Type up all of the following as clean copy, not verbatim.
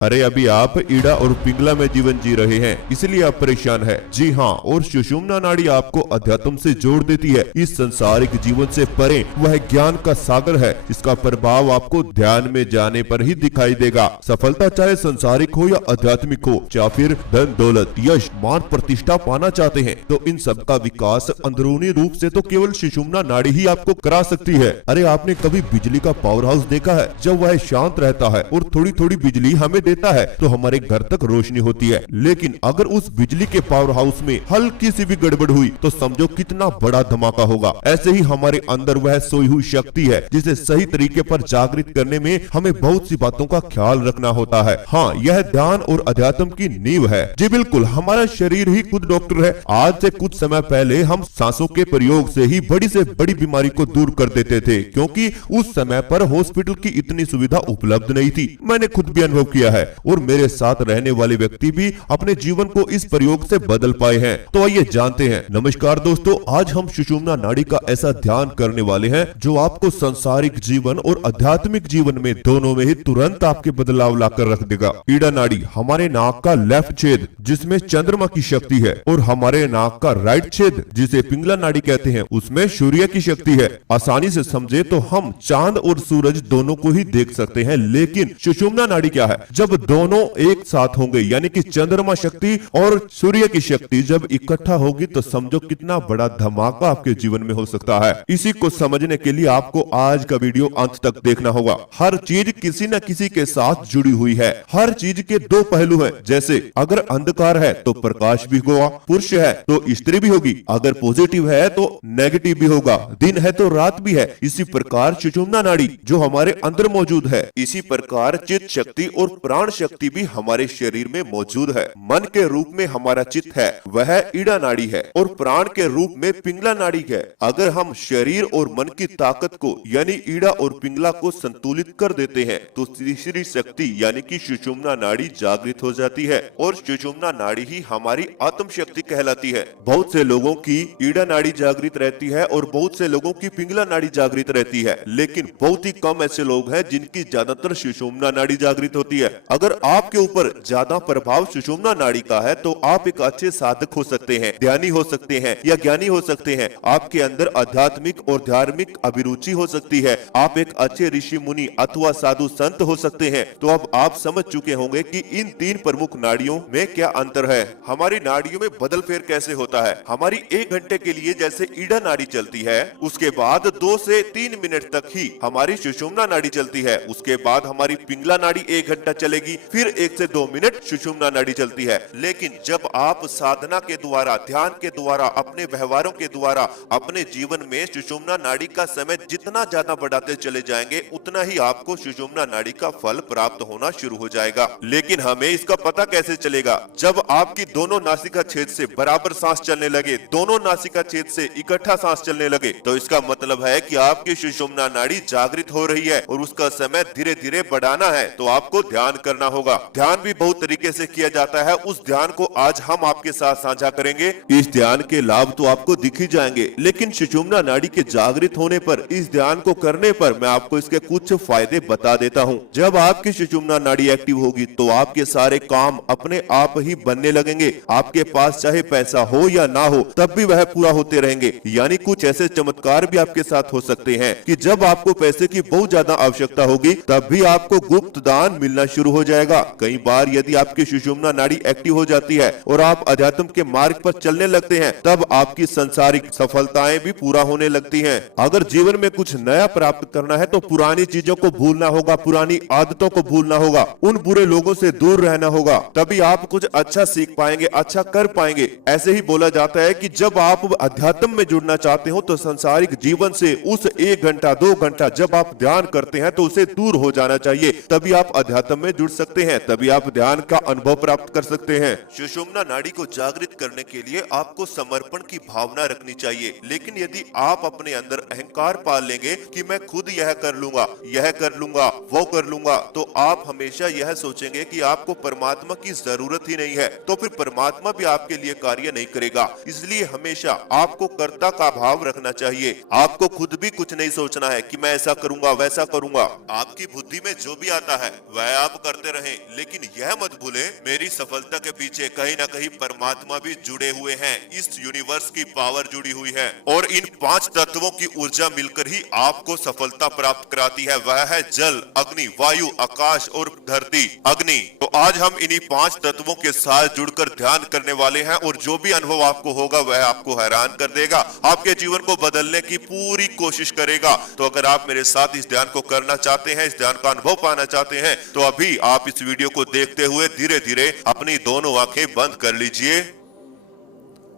अरे अभी आप ईड़ा और पिंगला में जीवन जी रहे हैं, इसलिए आप परेशान है। जी हाँ, और सुषुम्ना नाड़ी आपको अध्यात्म से जोड़ देती है। इस संसारिक जीवन से परे वह ज्ञान का सागर है। इसका प्रभाव आपको ध्यान में जाने पर ही दिखाई देगा। सफलता चाहे संसारिक हो या आध्यात्मिक हो, या फिर धन दौलत यश मान प्रतिष्ठा पाना चाहते हैं, तो इन सब का विकास अंदरूनी रूप से तो केवल सुषुम्ना नाड़ी ही आपको करा सकती है। अरे आपने कभी बिजली का पावर हाउस देखा है? जब वह शांत रहता है और थोड़ी थोड़ी बिजली हमें देता है तो हमारे घर तक रोशनी होती है। लेकिन अगर उस बिजली के पावर हाउस में हल्की सी भी गड़बड़ हुई तो समझो कितना बड़ा धमाका होगा। ऐसे ही हमारे अंदर वह सोई हुई शक्ति है जिसे सही तरीके पर जागृत करने में हमें बहुत सी बातों का ख्याल रखना होता है। हाँ, यह ध्यान और अध्यात्म की नींव है। जी बिल्कुल, हमारा शरीर ही खुद डॉक्टर है। आज से कुछ समय पहले हम सांसों के प्रयोग से ही बड़ी से बड़ी बीमारी को दूर कर देते थे, क्योंकि उस समय पर हॉस्पिटल की इतनी सुविधा उपलब्ध नहीं थी। मैंने खुद भी अनुभव किया है और मेरे साथ रहने वाले व्यक्ति भी अपने जीवन को इस प्रयोग से बदल पाए हैं। तो आइए जानते हैं। नमस्कार दोस्तों, आज हम सुषुम्ना नाड़ी का ऐसा ध्यान करने वाले हैं जो आपको संसारिक जीवन और आध्यात्मिक जीवन में दोनों में ही तुरंत आपके बदलाव लाकर रख देगा। ईड़ा नाड़ी हमारे नाक का लेफ्ट छेद जिसमें चंद्रमा की शक्ति है, और हमारे नाक का राइट छेद जिसे पिंगला नाड़ी कहते हैं उसमें सूर्य की शक्ति है। आसानी से समझे तो हम चांद और सूरज दोनों को ही देख सकते हैं। लेकिन सुषुम्ना नाड़ी क्या है? जब दोनों एक साथ होंगे, यानी कि चंद्रमा शक्ति और सूर्य की शक्ति जब इकट्ठा होगी तो समझो कितना बड़ा धमाका आपके जीवन में हो सकता है। इसी को समझने के लिए आपको आज का वीडियो अंत तक देखना होगा। हर चीज किसी न किसी के साथ जुड़ी हुई है। हर चीज के दो पहलू हैं। जैसे अगर अंधकार है तो प्रकाश भी होगा, पुरुष है तो स्त्री भी होगी, अगर पॉजिटिव है तो नेगेटिव भी होगा, दिन है तो रात भी है। इसी प्रकार सुषुम्ना नाड़ी जो हमारे अंदर मौजूद है, इसी प्रकार चित्त शक्ति और प्राण शक्ति भी हमारे शरीर में मौजूद है। मन के रूप में हमारा चित्त है, वह ईड़ा नाड़ी है, और प्राण के रूप में पिंगला नाड़ी है। अगर हम शरीर और मन की ताकत को यानी ईड़ा और पिंगला को संतुलित कर देते हैं तो तीसरी शक्ति यानी कि सुषुम्ना नाड़ी जागृत हो जाती है, और सुषुम्ना नाड़ी ही हमारी आत्म शक्ति कहलाती है। बहुत से लोगों की ईड़ा नाड़ी जागृत रहती है और बहुत से लोगों की पिंगला नाड़ी जागृत रहती है, लेकिन बहुत ही कम ऐसे लोग हैं जिनकी ज्यादातर सुषुम्ना नाड़ी जागृत होती है। अगर आपके ऊपर ज्यादा प्रभाव सुषुम्ना नाड़ी का है तो आप एक अच्छे साधक हो सकते हैं, ध्यानी हो सकते हैं या ज्ञानी हो सकते हैं। आपके अंदर आध्यात्मिक और धार्मिक अभिरुचि हो सकती है। आप एक अच्छे ऋषि मुनि अथवा साधु संत हो सकते हैं। तो अब आप समझ चुके होंगे कि इन तीन प्रमुख नाड़ियों में क्या अंतर है। हमारी नाड़ियों में बदल फेर कैसे होता है। हमारी 1 घंटे के लिए जैसे ईड़ा नाड़ी चलती है, उसके बाद 2 से 3 मिनट तक ही हमारी सुषुम्ना नाड़ी चलती है। उसके बाद हमारी पिंगला नाड़ी 1 घंटा चलेगी, फिर 1 से 2 मिनट सुषुम्ना नाड़ी चलती है। लेकिन जब आप साधना के द्वारा, ध्यान के द्वारा, अपने व्यवहारों के द्वारा अपने जीवन में सुषुम्ना नाड़ी का समय जितना ज्यादा बढ़ाते चले जाएंगे, उतना ही आपको सुषुम्ना नाड़ी का फल प्राप्त होना शुरू हो जाएगा। लेकिन हमें इसका पता कैसे चलेगा? जब आपकी दोनों नासिका छेद से बराबर सांस चलने लगे, दोनों नासिका छेद से इकट्ठा सांस चलने लगे, तो इसका मतलब है कि आपकी सुषुम्ना नाड़ी जागृत हो रही है और उसका समय धीरे धीरे बढ़ाना है। तो आपको ध्यान करना होगा। ध्यान भी बहुत तरीके से किया जाता है। उस ध्यान को आज हम आपके साथ साझा करेंगे। इस ध्यान के लाभ तो आपको दिख ही जाएंगे, लेकिन सुषुम्ना नाड़ी के जागृत होने पर, इस ध्यान को करने पर मैं आपको इसके कुछ फायदे बता देता हूँ। जब आपकी सुषुम्ना नाड़ी एक्टिव होगी तो आपके सारे काम अपने आप ही बनने लगेंगे। आपके पास चाहे पैसा हो या ना हो तब भी वह पूरा होते रहेंगे। यानी कुछ ऐसे चमत्कार भी आपके साथ हो सकते हैं कि जब आपको पैसे की बहुत ज्यादा आवश्यकता होगी तब भी आपको गुप्त दान मिलना शुरू हो जाएगा। कई बार यदि आपकी सुषुम्ना नाड़ी एक्टिव हो जाती है और आप अध्यात्म के मार्ग पर चलने लगते हैं, तब आपकी संसारिक सफलताएं भी पूरा होने लगती हैं। अगर जीवन में कुछ नया प्राप्त करना है तो पुरानी चीजों को भूलना होगा, पुरानी आदतों को भूलना होगा, उन बुरे लोगों से दूर रहना होगा। तभी आप कुछ अच्छा सीख पाएंगे, अच्छा कर पाएंगे। ऐसे ही बोला जाता है कि जब आप अध्यात्म में जुड़ना चाहते हो तो संसारिक जीवन से उस 1 घंटा 2 घंटा जब आप ध्यान करते हैं तो उसे दूर हो जाना चाहिए। तभी आप अध्यात्म में जुड़ सकते हैं, तभी आप ध्यान का अनुभव प्राप्त कर सकते हैं। सुषुम्ना नाड़ी को जागृत करने के लिए आपको समर्पण की भावना रखनी चाहिए। लेकिन यदि आप अपने अंदर अहंकार पाल लेंगे कि मैं खुद यह कर लूंगा, वो कर लूंगा, तो आप हमेशा यह सोचेंगे कि आपको परमात्मा की जरूरत ही नहीं है, तो फिर परमात्मा भी आपके लिए कार्य नहीं करेगा। इसलिए हमेशा आपको कर्ता का भाव रखना चाहिए। आपको खुद भी कुछ नहीं सोचना है कि मैं ऐसा करूंगा, वैसा करूंगा। आपकी बुद्धि में जो भी आता है वह आप करते रहें, लेकिन यह मत भूलें मेरी सफलता के पीछे कहीं ना कहीं परमात्मा भी जुड़े हुए हैं। इस यूनिवर्स की पावर जुड़ी हुई है और इन 5 तत्वों की ऊर्जा मिलकर ही आपको सफलता प्राप्त कराती है। वह है जल, अग्नि, वायु, आकाश और धरती। अग्नि, तो आज हम इन्हीं 5 तत्वों के साथ जुड़कर ध्यान करने वाले हैं और जो भी अनुभव आपको होगा वह आपको हैरान कर देगा, आपके जीवन को बदलने की पूरी कोशिश करेगा। तो अगर आप मेरे साथ इस ध्यान को करना चाहते हैं, इस ध्यान का अनुभव पाना चाहते हैं, तो अभी आप इस वीडियो को देखते हुए धीरे धीरे अपनी दोनों आंखें बंद कर लीजिए।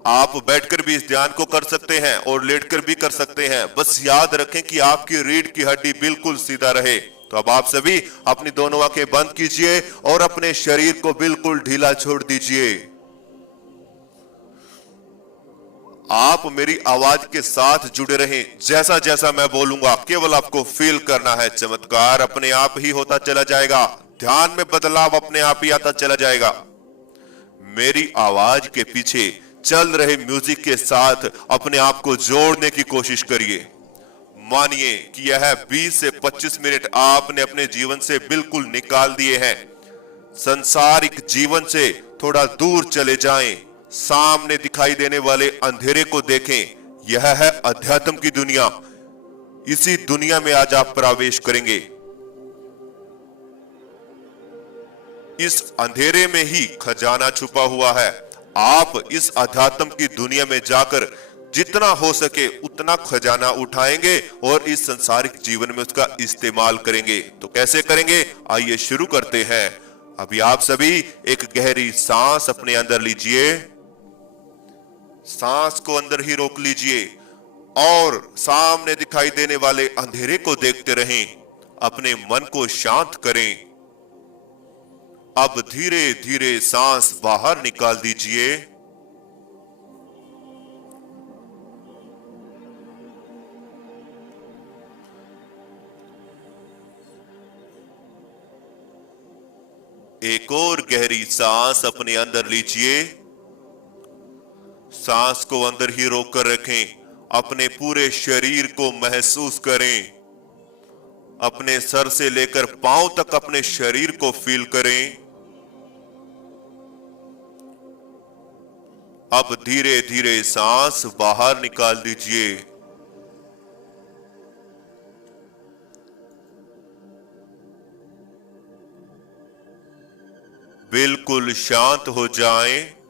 आप बैठकर भी इस ध्यान को कर सकते हैं और लेटकर भी कर सकते हैं। बस याद रखें कि आपकी रीढ़ की हड्डी बिल्कुल सीधा रहे। तो अब आप सभी अपनी दोनों आंखें बंद कीजिए और अपने शरीर को बिल्कुल ढीला छोड़ दीजिए। आप मेरी आवाज के साथ जुड़े रहें। जैसा जैसा मैं बोलूंगा केवल आपको फील करना है। चमत्कार अपने आप ही होता चला जाएगा। ध्यान में बदलाव अपने आप ही आता चला जाएगा। मेरी आवाज के पीछे चल रहे म्यूजिक के साथ अपने आप को जोड़ने की कोशिश करिए। मानिए कि यह 20 से 25 मिनट आपने अपने जीवन से बिल्कुल निकाल दिए हैं। संसारिक जीवन से थोड़ा दूर चले जाएं। सामने दिखाई देने वाले अंधेरे को देखें। यह है अध्यात्म की दुनिया। इसी दुनिया में आज आप प्रवेश करेंगे। इस अंधेरे में ही खजाना छुपा हुआ है। आप इस अध्यात्म की दुनिया में जाकर जितना हो सके उतना खजाना उठाएंगे और इस संसारिक जीवन में उसका इस्तेमाल करेंगे। तो कैसे करेंगे, आइए शुरू करते हैं। अभी आप सभी एक गहरी सांस अपने अंदर लीजिए। सांस को अंदर ही रोक लीजिए और सामने दिखाई देने वाले अंधेरे को देखते रहें। अपने मन को शांत करें। अब धीरे धीरे सांस बाहर निकाल दीजिए। एक और गहरी सांस अपने अंदर लीजिए। सांस को अंदर ही रोक कर रखें। अपने पूरे शरीर को महसूस करें। अपने सर से लेकर पांव तक अपने शरीर को फील करें। अब धीरे धीरे सांस बाहर निकाल दीजिए। बिल्कुल शांत हो जाएं।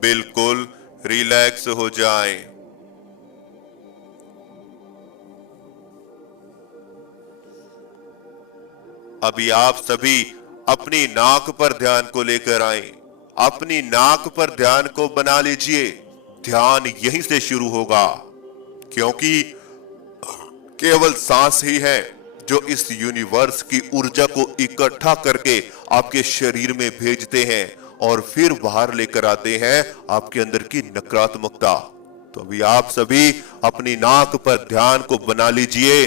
बिल्कुल रिलैक्स हो जाएं। अभी आप सभी अपनी नाक पर ध्यान को लेकर आए। अपनी नाक पर ध्यान को बना लीजिए। ध्यान यहीं से शुरू होगा, क्योंकि केवल सांस ही है जो इस यूनिवर्स की ऊर्जा को इकट्ठा करके आपके शरीर में भेजते हैं और फिर बाहर लेकर आते हैं आपके अंदर की नकारात्मकता। तो अभी आप सभी अपनी नाक पर ध्यान को बना लीजिए।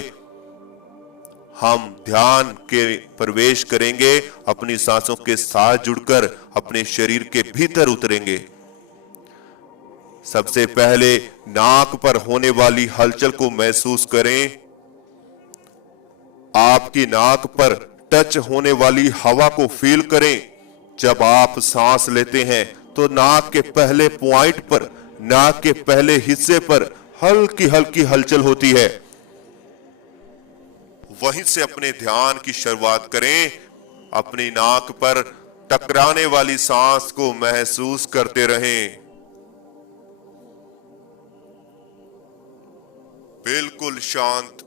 हम ध्यान के प्रवेश करेंगे। अपनी सांसों के साथ जुड़कर अपने शरीर के भीतर उतरेंगे। सबसे पहले नाक पर होने वाली हलचल को महसूस करें। आपकी नाक पर टच होने वाली हवा को फील करें। जब आप सांस लेते हैं तो नाक के पहले पॉइंट पर, नाक के पहले हिस्से पर हल्की हल्की हलचल होती है। वहीं से अपने ध्यान की शुरुआत करें। अपनी नाक पर टकराने वाली सांस को महसूस करते रहें। बिल्कुल शांत।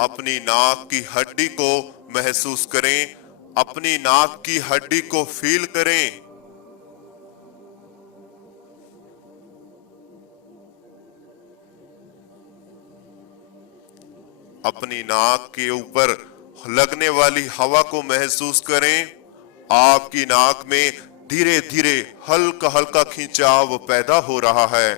अपनी नाक की हड्डी को महसूस करें। अपनी नाक की हड्डी को फील करें। अपनी नाक के ऊपर लगने वाली हवा को महसूस करें। आपकी नाक में धीरे धीरे हल्का हल्का खिंचाव पैदा हो रहा है।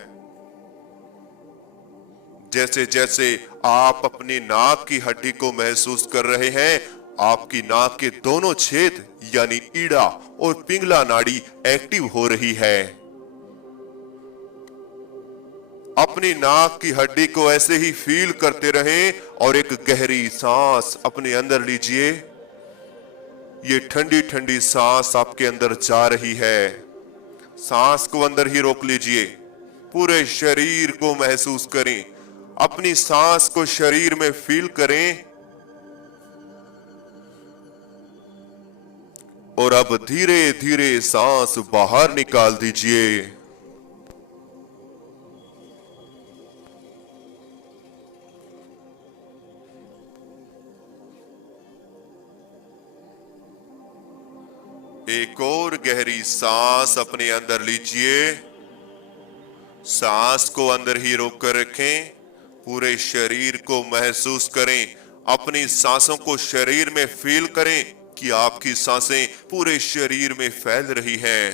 जैसे जैसे आप अपनी नाक की हड्डी को महसूस कर रहे हैं, आपकी नाक के दोनों छेद यानी ईड़ा और पिंगला नाड़ी एक्टिव हो रही है। अपनी नाक की हड्डी को ऐसे ही फील करते रहें और एक गहरी सांस अपने अंदर लीजिए। ये ठंडी ठंडी सांस आपके अंदर जा रही है। सांस को अंदर ही रोक लीजिए। पूरे शरीर को महसूस करें। अपनी सांस को शरीर में फील करें और अब धीरे धीरे सांस बाहर निकाल दीजिए। एक और गहरी सांस अपने अंदर लीजिए। सांस को अंदर ही रोक कर रखें। पूरे शरीर को महसूस करें। अपनी सांसों को शरीर में फील करें कि आपकी सांसें पूरे शरीर में फैल रही हैं।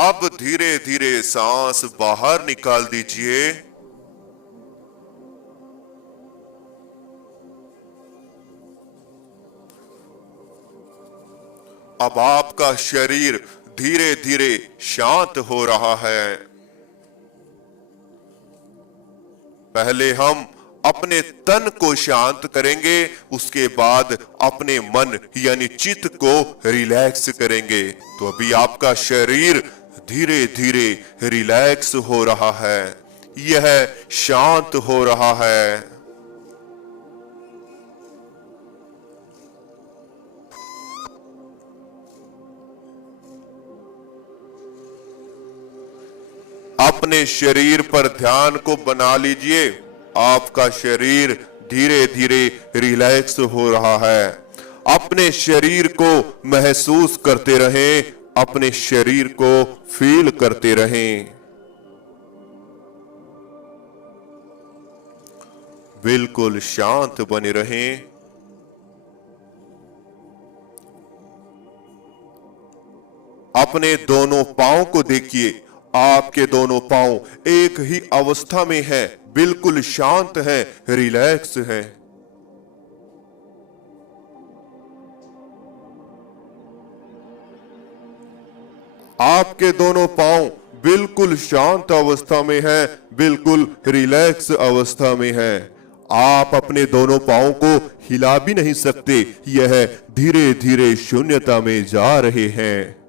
अब धीरे धीरे सांस बाहर निकाल दीजिए। अब आपका शरीर धीरे धीरे शांत हो रहा है। पहले हम अपने तन को शांत करेंगे, उसके बाद अपने मन यानी चित्त को रिलैक्स करेंगे। तो अभी आपका शरीर धीरे धीरे रिलैक्स हो रहा है, यह शांत हो रहा है। अपने शरीर पर ध्यान को बना लीजिए। आपका शरीर धीरे धीरे रिलैक्स हो रहा है। अपने शरीर को महसूस करते रहें, अपने शरीर को फील करते रहें। बिल्कुल शांत बने रहें। अपने दोनों पांव को देखिए। आपके दोनों पांव एक ही अवस्था में हैं, बिल्कुल शांत हैं, रिलैक्स हैं। आपके दोनों पांव बिल्कुल शांत अवस्था में हैं, बिल्कुल रिलैक्स अवस्था में हैं। आप अपने दोनों पांव को हिला भी नहीं सकते, यह धीरे धीरे शून्यता में जा रहे हैं।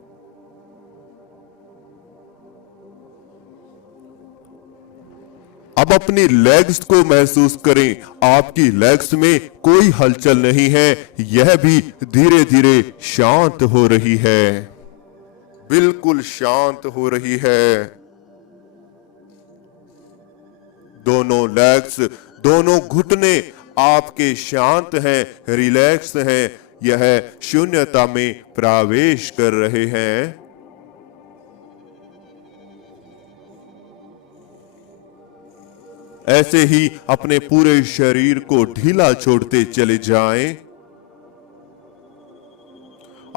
अब अपनी लेग्स को महसूस करें। आपकी लेग्स में कोई हलचल नहीं है, यह भी धीरे धीरे शांत हो रही है, बिल्कुल शांत हो रही है। दोनों लेग्स, दोनों घुटने आपके शांत हैं, रिलैक्स हैं, यह शून्यता में प्रवेश कर रहे हैं। ऐसे ही अपने पूरे शरीर को ढीला छोड़ते चले जाएं।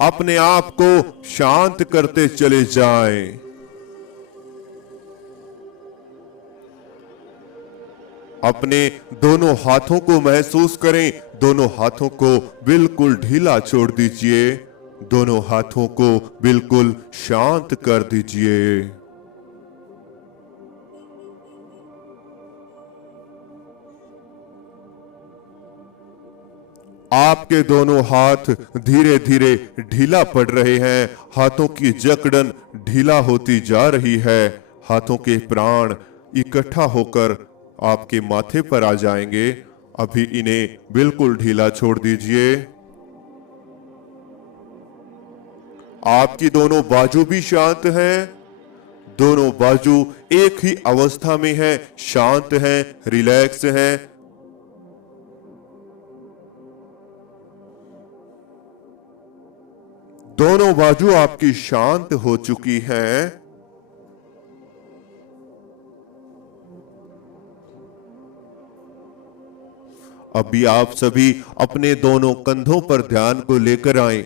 अपने आप को शांत करते चले जाएं। अपने दोनों हाथों को महसूस करें। दोनों हाथों को बिल्कुल ढीला छोड़ दीजिए। दोनों हाथों को बिल्कुल शांत कर दीजिए। आपके दोनों हाथ धीरे धीरे ढीला पड़ रहे हैं। हाथों की जकड़न ढीला होती जा रही है। हाथों के प्राण इकट्ठा होकर आपके माथे पर आ जाएंगे। अभी इन्हें बिल्कुल ढीला छोड़ दीजिए। आपकी दोनों बाजू भी शांत हैं। दोनों बाजू एक ही अवस्था में हैं, शांत हैं, रिलैक्स हैं। दोनों बाजू आपकी शांत हो चुकी हैं। अभी आप सभी अपने दोनों कंधों पर ध्यान को लेकर आए।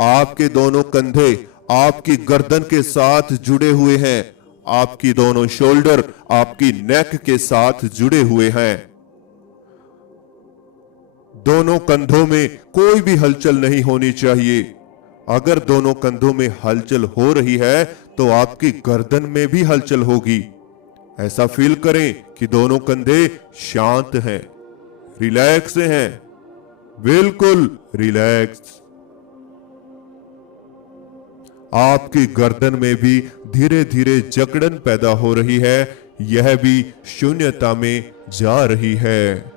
आपके दोनों कंधे आपकी गर्दन के साथ जुड़े हुए हैं। आपकी दोनों शोल्डर आपकी नेक के साथ जुड़े हुए हैं। दोनों कंधों में कोई भी हलचल नहीं होनी चाहिए। अगर दोनों कंधों में हलचल हो रही है तो आपकी गर्दन में भी हलचल होगी। ऐसा फील करें कि दोनों कंधे शांत हैं, रिलैक्स हैं, बिल्कुल रिलैक्स। आपकी गर्दन में भी धीरे धीरे जकड़न पैदा हो रही है, यह भी शून्यता में जा रही है।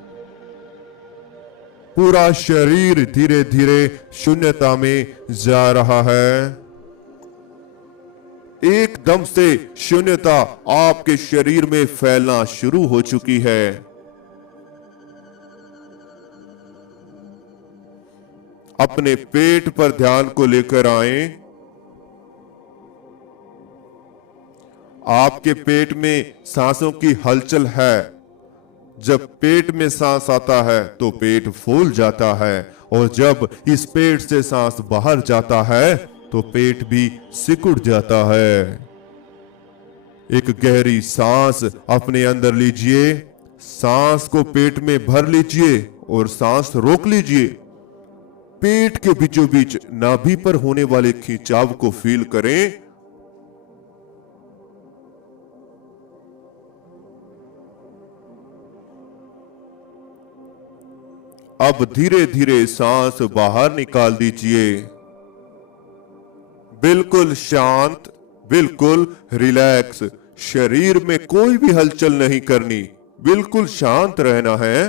पूरा शरीर धीरे धीरे शून्यता में जा रहा है। एकदम से शून्यता आपके शरीर में फैलना शुरू हो चुकी है। अपने पेट पर ध्यान को लेकर आएं। आपके पेट में सांसों की हलचल है। जब पेट में सांस आता है तो पेट फूल जाता है, और जब इस पेट से सांस बाहर जाता है तो पेट भी सिकुड़ जाता है। एक गहरी सांस अपने अंदर लीजिए, सांस को पेट में भर लीजिए और सांस रोक लीजिए। पेट के बीचों बीच नाभि पर होने वाले खिंचाव को फील करें। अब धीरे धीरे सांस बाहर निकाल दीजिए। बिल्कुल शांत, बिल्कुल रिलैक्स। शरीर में कोई भी हलचल नहीं करनी, बिल्कुल शांत रहना है।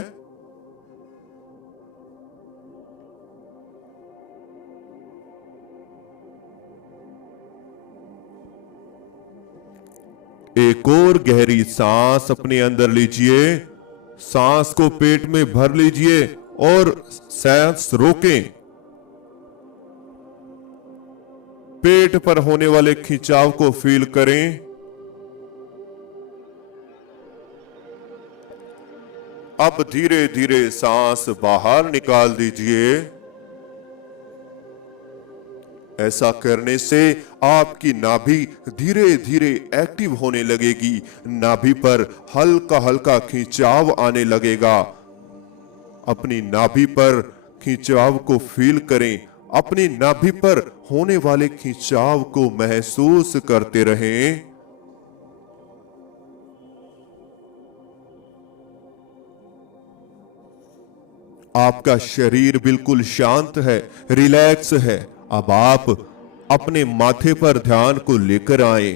एक और गहरी सांस अपने अंदर लीजिए। सांस को पेट में भर लीजिए और सांस रोकें। पेट पर होने वाले खिंचाव को फील करें। अब धीरे धीरे सांस बाहर निकाल दीजिए। ऐसा करने से आपकी नाभि धीरे धीरे एक्टिव होने लगेगी। नाभि पर हल्का हल्का खिंचाव आने लगेगा। अपनी नाभि पर खिंचाव को फील करें। अपनी नाभि पर होने वाले खिंचाव को महसूस करते रहें। आपका शरीर बिल्कुल शांत है, रिलैक्स है। अब आप अपने माथे पर ध्यान को लेकर आए।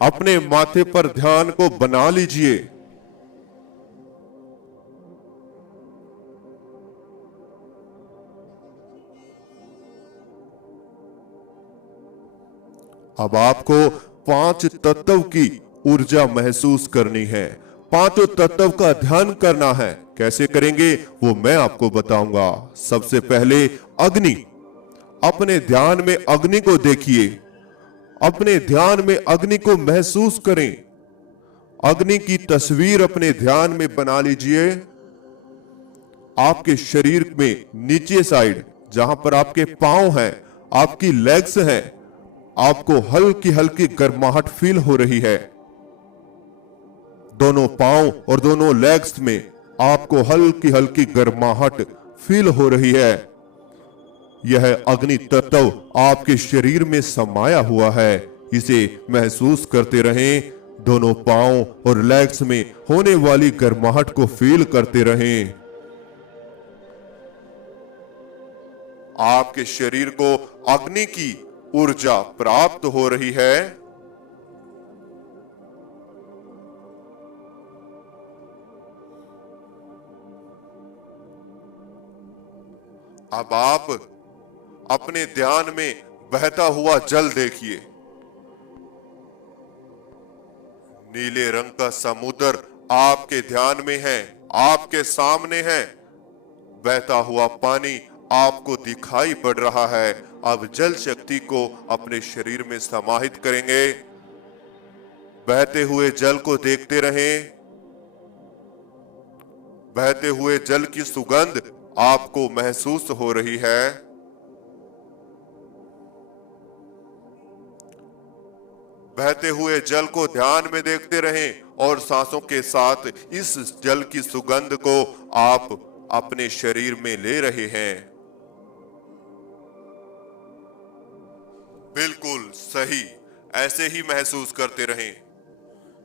अपने माथे पर ध्यान को बना लीजिए। अब आपको 5 तत्व की ऊर्जा महसूस करनी है। 5 तत्व का ध्यान करना है। कैसे करेंगे वो मैं आपको बताऊंगा। सबसे पहले अग्नि। अपने ध्यान में अग्नि को देखिए। अपने ध्यान में अग्नि को महसूस करें। अग्नि की तस्वीर अपने ध्यान में बना लीजिए। आपके शरीर में नीचे साइड, जहां पर आपके पांव हैं, आपकी लेग्स हैं, आपको हल्की हल्की गर्माहट फील हो रही है। दोनों पांव और दोनों लेग्स में आपको हल्की हल्की गर्माहट फील हो रही है। यह अग्नि तत्व आपके शरीर में समाया हुआ है। इसे महसूस करते रहें। दोनों पांव और लेग्स में होने वाली गर्माहट को फील करते रहें। आपके शरीर को अग्नि की ऊर्जा प्राप्त हो रही है। अब आप अपने ध्यान में बहता हुआ जल देखिए। नीले रंग का समुद्र आपके ध्यान में है, आपके सामने है। बहता हुआ पानी आपको दिखाई पड़ रहा है। अब जल शक्ति को अपने शरीर में समाहित करेंगे। बहते हुए जल को देखते रहें। बहते हुए जल की सुगंध आपको महसूस हो रही है। बहते हुए जल को ध्यान में देखते रहें और सांसों के साथ इस जल की सुगंध को आप अपने शरीर में ले रहे हैं। बिल्कुल सही, ऐसे ही महसूस करते रहें।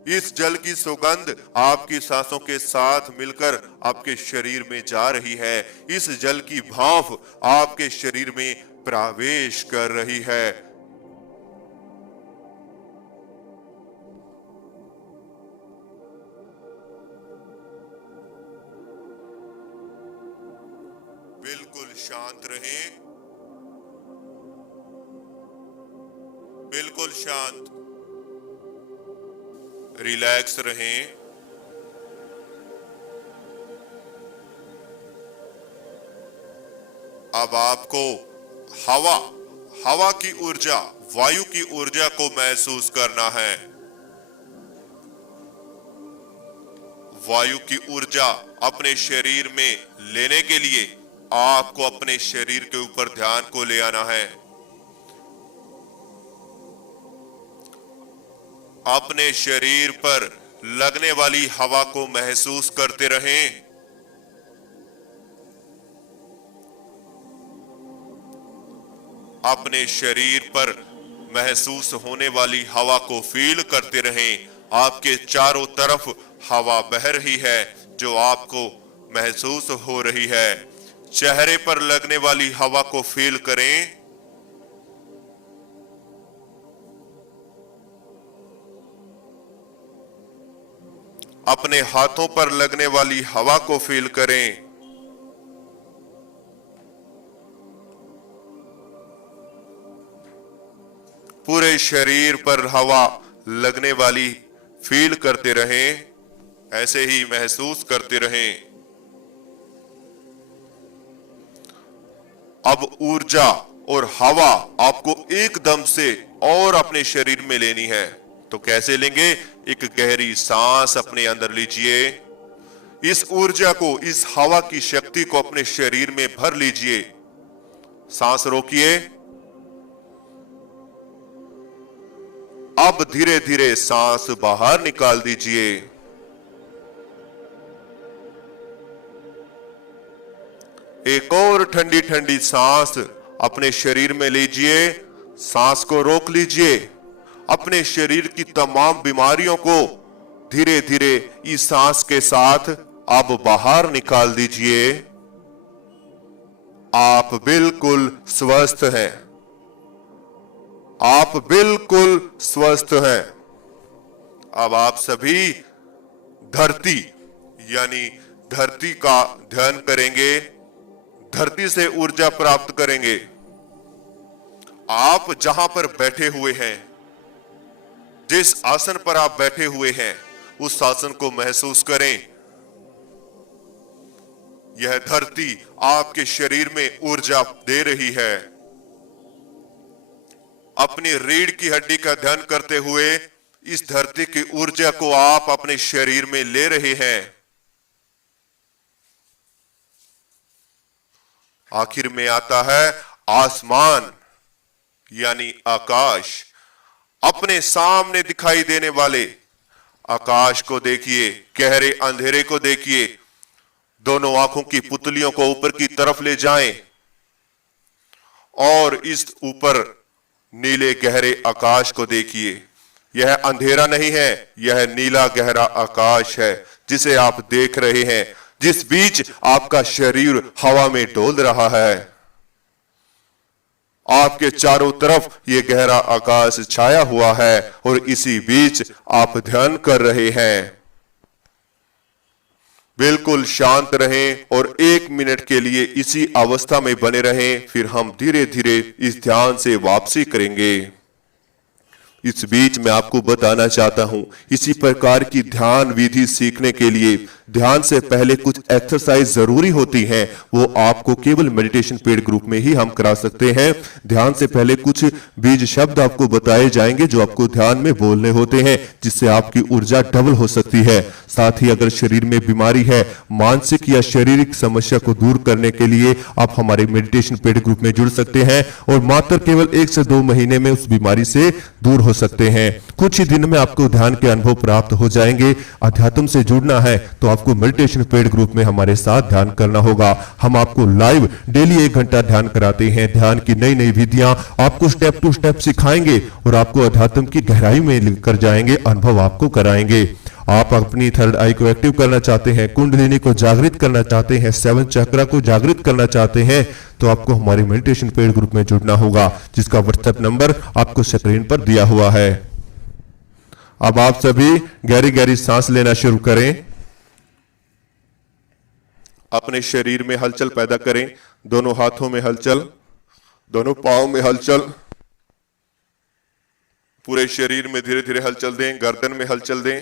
इस जल की सुगंध आपकी सांसों के साथ मिलकर आपके शरीर में जा रही है। इस जल की भाप आपके शरीर में प्रवेश कर रही है। बिल्कुल शांत रहें, बिल्कुल शांत, रिलैक्स रहें। अब आपको हवा की ऊर्जा, वायु की ऊर्जा को महसूस करना है। वायु की ऊर्जा अपने शरीर में लेने के लिए आपको अपने शरीर के ऊपर ध्यान को ले आना है। अपने शरीर पर लगने वाली हवा को महसूस करते रहें। अपने शरीर पर महसूस होने वाली हवा को फील करते रहें। आपके चारों तरफ हवा बह रही है जो आपको महसूस हो रही है। चेहरे पर लगने वाली हवा को फील करें। अपने हाथों पर लगने वाली हवा को फील करें। पूरे शरीर पर हवा लगने वाली फील करते रहें, ऐसे ही महसूस करते रहें। अब ऊर्जा और हवा आपको एकदम से और अपने शरीर में लेनी है। तो कैसे लेंगे? एक गहरी सांस अपने अंदर लीजिए। इस ऊर्जा को, इस हवा की शक्ति को अपने शरीर में भर लीजिए। सांस रोकिए। अब धीरे धीरे सांस बाहर निकाल दीजिए। एक और ठंडी ठंडी सांस अपने शरीर में लीजिए। सांस को रोक लीजिए। अपने शरीर की तमाम बीमारियों को धीरे धीरे इस सांस के साथ अब बाहर निकाल दीजिए। आप बिल्कुल स्वस्थ हैं। आप बिल्कुल स्वस्थ हैं। अब आप सभी धरती यानी धरती का ध्यान करेंगे। धरती से ऊर्जा प्राप्त करेंगे। आप जहां पर बैठे हुए हैं, जिस आसन पर आप बैठे हुए हैं, उस आसन को महसूस करें। यह धरती आपके शरीर में ऊर्जा दे रही है। अपनी रीढ़ की हड्डी का ध्यान करते हुए इस धरती की ऊर्जा को आप अपने शरीर में ले रहे हैं। आखिर में आता है आसमान यानी आकाश। अपने सामने दिखाई देने वाले आकाश को देखिए, गहरे अंधेरे को देखिए। दोनों आंखों की पुतलियों को ऊपर की तरफ ले जाएं और इस ऊपर नीले गहरे आकाश को देखिए। यह अंधेरा नहीं है, यह नीला गहरा आकाश है जिसे आप देख रहे हैं, जिस बीच आपका शरीर हवा में डोल रहा है। आपके चारों तरफ ये गहरा आकाश छाया हुआ है और इसी बीच आप ध्यान कर रहे हैं। बिल्कुल शांत रहें और 1 मिनट के लिए इसी अवस्था में बने रहें। फिर हम धीरे धीरे इस ध्यान से वापसी करेंगे। इस बीच मैं आपको बताना चाहता हूं, इसी प्रकार की ध्यान विधि सीखने के लिए ध्यान से पहले कुछ एक्सरसाइज जरूरी होती हैं। वो आपको केवल मेडिटेशन पेड ग्रुप में ही हम करा सकते हैं। ध्यान से पहले कुछ बीज शब्द आपको बताए जाएंगे जो आपको ध्यान में बोलने होते हैं, जिससे आपकी ऊर्जा डबल हो सकती है। साथ ही अगर शरीर में बीमारी है, मानसिक या शारीरिक समस्या को दूर करने के लिए आप हमारे मेडिटेशन पेड ग्रुप में जुड़ सकते हैं और मात्र केवल 1 से 2 महीने में उस बीमारी से दूर हो सकते हैं। कुछ ही दिन में आपको ध्यान के अनुभव प्राप्त हो जाएंगे। अध्यात्म से जुड़ना है तो आप आपको मेडिटेशन पेड ग्रुप में हमारे साथ ध्यान करना होगा। हम आपको लाइव डेली 1 घंटा ध्यान कराते हैं। ध्यान की नई नई विधियां आपको स्टेप टू स्टेप सिखाएंगे और आपको अध्यात्म की गहराई में लेकर जाएंगे, अनुभव आपको कराएंगे। आप अपनी थर्ड आई को एक्टिव करना चाहते हैं, कुंडलिनी को जागृत करना चाहते हैं, 7 चक्रा को जागृत करना चाहते हैं, तो आपको हमारे मेडिटेशन पेड ग्रुप में जुड़ना होगा, जिसका व्हाट्सएप नंबर आपको स्क्रीन पर दिया हुआ है। अब आप सभी गहरी गहरी सांस लेना शुरू करें। अपने शरीर में हलचल पैदा करें। दोनों हाथों में हलचल, दोनों पांव में हलचल, पूरे शरीर में धीरे धीरे हलचल दें। गर्दन में हलचल दें।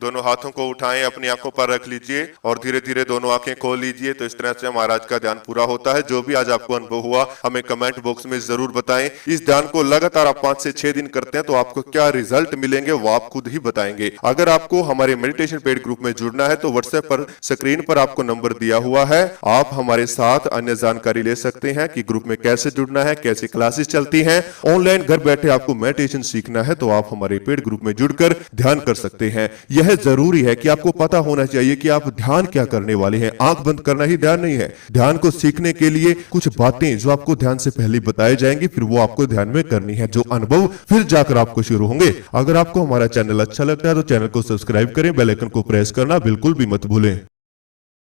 दोनों हाथों को उठाएं, अपनी आंखों पर रख लीजिए और धीरे धीरे दोनों आंखें खोल लीजिए। तो इस तरह से महाराज का ध्यान पूरा होता है। जो भी आज आपको अनुभव हुआ हमें कमेंट बॉक्स में जरूर बताएं। इस ध्यान को लगातार आप 5 से 6 दिन करते हैं तो आपको क्या रिजल्ट मिलेंगे वो आप खुद ही बताएंगे। अगर आपको हमारे मेडिटेशन पेड ग्रुप में जुड़ना है तो व्हाट्सएप पर स्क्रीन पर आपको नंबर दिया हुआ है। आप हमारे साथ अन्य जानकारी ले सकते हैं कि ग्रुप में कैसे जुड़ना है, कैसे क्लासेस चलती हैं। ऑनलाइन घर बैठे आपको मेडिटेशन सीखना है तो आप हमारे पेड ग्रुप में जुड़कर ध्यान कर सकते हैं। यह जरूरी है कि आपको पता होना चाहिए कि आप ध्यान क्या करने वाले हैं। आंख बंद करना ही ध्यान नहीं है। ध्यान को सीखने के लिए कुछ बातें जो आपको ध्यान से पहले बताई जाएंगी, फिर वो आपको ध्यान में करनी है, जो अनुभव फिर जाकर आपको शुरू होंगे। अगर आपको हमारा चैनल अच्छा लगता है तो चैनल को सब्सक्राइब करें, बेल आइकन को प्रेस करना बिल्कुल भी मत भूलें।